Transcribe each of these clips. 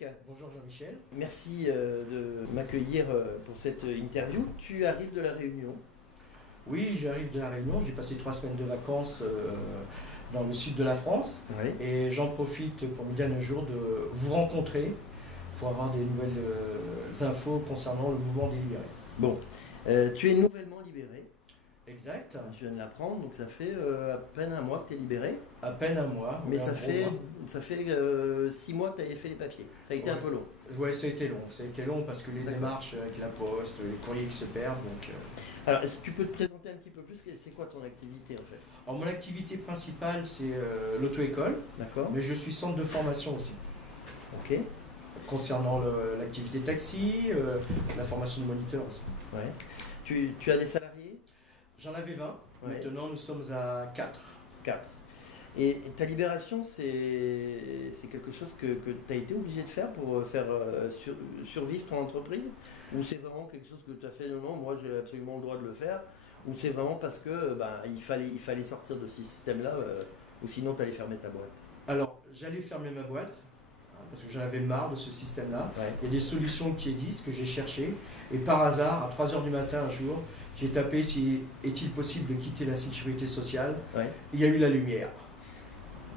Eric. Bonjour Jean-Michel. Merci de m'accueillir pour cette interview. Tu arrives de La Réunion. Oui, j'arrive de La Réunion. J'ai passé 3 semaines de vacances dans le sud de la France. Oui. Et j'en profite pour me dire un jour de vous rencontrer pour avoir des nouvelles infos concernant le mouvement des libérés. Bon, tu es nouvellement libéré. Exact. Tu viens de l'apprendre, donc ça fait à peine un mois que tu es libéré. À peine un mois. Mais ouais, ça fait mois. 6 mois que tu avais fait les papiers. Ça a été Ouais. un peu long. Ouais, ça a été long. Ça a été long parce que les D'accord. démarches avec la poste, les courriers qui se perdent. Donc, Alors, est-ce que tu peux te présenter un petit peu plus? C'est quoi ton activité en fait? Alors, mon activité principale, c'est l'auto-école. D'accord. Mais je suis centre de formation aussi. Ok. Concernant l'activité taxi, la formation de moniteur aussi. Ouais. Tu as des salariés? J'en avais 20, Ouais. maintenant nous sommes à 4. 4. Et ta libération, c'est quelque chose que tu as été obligé de faire pour faire survivre ton entreprise? Ou c'est vraiment quelque chose que tu as fait, non, moi j'ai absolument le droit de le faire? Ou c'est vraiment parce que il fallait sortir de ce système-là, ou sinon tu allais fermer ta boîte? Alors, j'allais fermer ma boîte, parce que j'en avais marre de ce système-là. Ouais. Il y a des solutions qui existent, que j'ai cherchées, et par hasard, à 3h du matin un jour, j'ai tapé si est-il possible de quitter la sécurité sociale. Ouais. Il y a eu la lumière.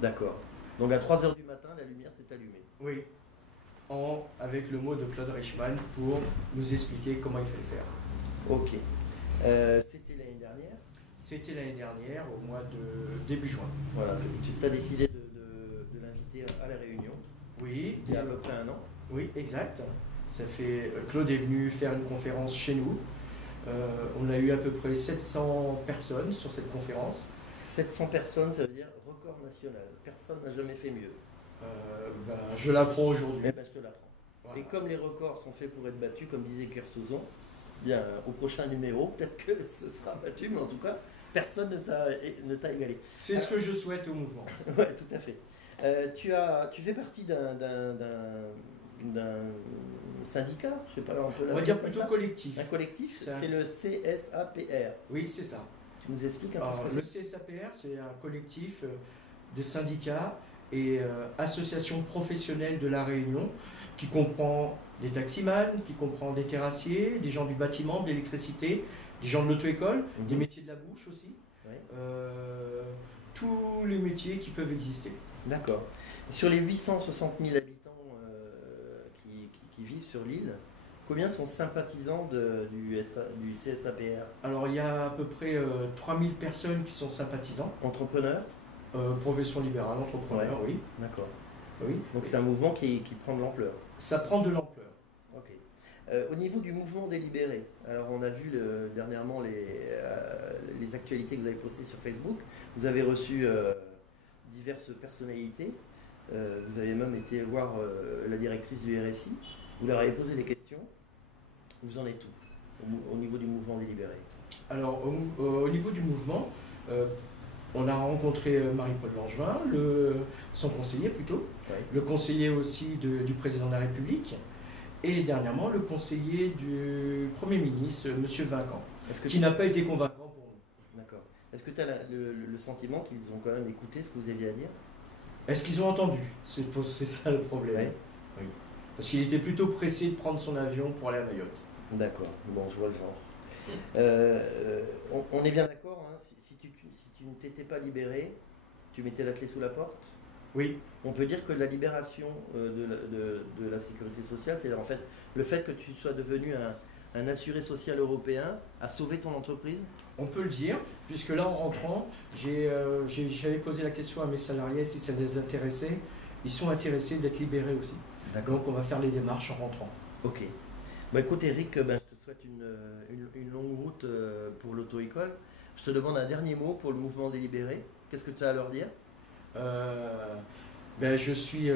D'accord. Donc à 3h du matin, la lumière s'est allumée. Oui. Avec le mot de Claude Reichmann pour nous expliquer comment il fallait faire. Ok. C'était l'année dernière. C'était l'année dernière, au mois de début juin. Voilà. Tu as décidé de l'inviter à la réunion. Oui. Il y a à peu près un an. Oui, exact. Claude est venu faire une conférence chez nous. On a eu à peu près 700 personnes sur cette conférence. 700 personnes, ça veut dire record national. Personne n'a jamais fait mieux. Je l'apprends aujourd'hui. Eh ben, je te l'apprends. Voilà. Et comme les records sont faits pour être battus, comme disait Kersozon, bien, au prochain numéro, peut-être que ce sera battu, mais en tout cas, personne ne t'a égalé. C'est ce que je souhaite au mouvement. Oui, tout à fait. Tu fais partie d'un syndicat, je sais pas, on peut On va dire plutôt collectif. Un collectif, c'est le CSAPR. Oui, c'est ça. Tu nous expliques un peu Alors, ce que le c'est? CSAPR, c'est un collectif de syndicats et associations professionnelles de La Réunion qui comprend des taximans, qui comprend des terrassiers, des gens du bâtiment, de l'électricité, des gens de l'auto-école, des métiers de la bouche aussi. Ouais. Tous les métiers qui peuvent exister. D'accord. Sur les 860 000 habitants qui vivent sur l'île, combien sont sympathisants du CSAPR? Alors il y a à peu près 3000 personnes qui sont sympathisants. Entrepreneurs? Profession libérale, entrepreneur, oui. D'accord. Oui. Donc c'est un mouvement qui prend de l'ampleur. Ça prend de l'ampleur. Ok. Au niveau du mouvement des libérés, alors on a vu dernièrement les actualités que vous avez postées sur Facebook. Vous avez reçu diverses personnalités. Vous avez même été voir la directrice du RSI. Vous leur avez posé des questions. Vous en êtes où au niveau du mouvement des libérés? Alors au niveau du mouvement, on a rencontré Marie-Paul Langevin, son conseiller plutôt, Ouais. le conseiller aussi du président de la République, et dernièrement le conseiller du Premier ministre, M. Vincent, qui n'a pas été convaincant pour nous. D'accord. Est-ce que tu as le sentiment qu'ils ont quand même écouté ce que vous aviez à dire? Est-ce qu'ils ont entendu? C'est ça le problème. Ouais. Oui. Parce qu'il était plutôt pressé de prendre son avion pour aller à Mayotte. D'accord, bon, je vois le genre. On est bien d'accord, hein, si tu ne t'étais pas libéré, tu mettais la clé sous la porte? Oui. On peut dire que la libération de la sécurité sociale, c'est en fait le fait que tu sois devenu un assuré social européen a sauvé ton entreprise? On peut le dire, puisque là en rentrant, j'avais posé la question à mes salariés si ça les intéressait. Ils sont intéressés d'être libérés aussi. D'accord. Donc on va faire les démarches en rentrant. Ok. Bah écoute Eric, je te souhaite une longue route pour l'auto-école. Je te demande un dernier mot pour le mouvement des libérés. Qu'est-ce que tu as à leur dire? Je suis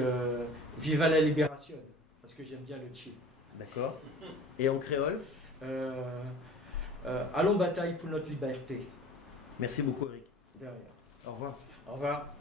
viva la libération, parce que j'aime bien le chill. D'accord. Et en créole? Allons bataille pour notre liberté. Merci beaucoup Eric. Derrière. Au revoir. Au revoir.